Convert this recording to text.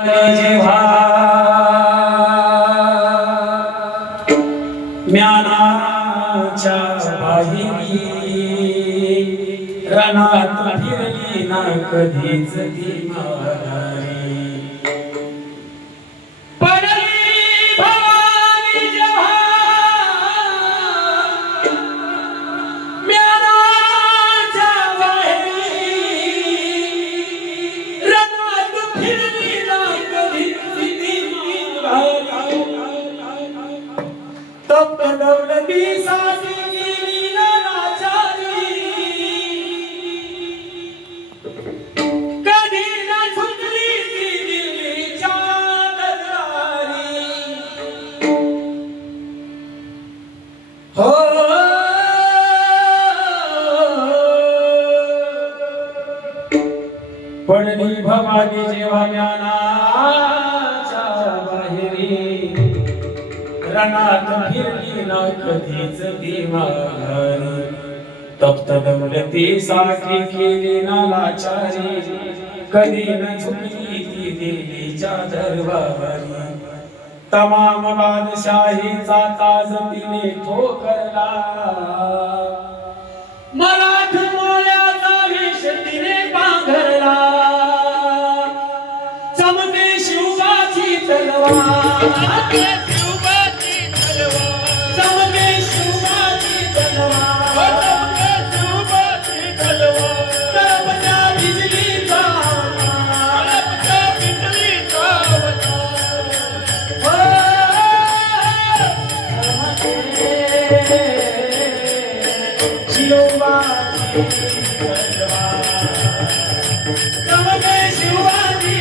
जेव्हा ज्ञानाच्या बाहेरी रणात फिरली ना कधीच ती माघारी. पडली भवानी जेव्हा ज्ञानाच्या बाहेरी रणात फिरली ना कधीच ती माघारी. तप्त दौलतीसाठी गेली ना लाचारी. कधी न झुकली ती दिल्लीच्या दरबारी. हो पडली भवानी जेव्हा ज्ञानाच्या बाहेरी रणात फिरली ना कधीच ती माघारी. तप्त दौलतीसाठी केली ना लाचारी. कधी न झुकली ती दिल्लीच्या दरबारी. तमाम बादशाहीचा ताज तिने ठोकरला. मराठमोळ्याचा वेश तिने पांघरला. चमके शिवबाची तलवार. शिवाजी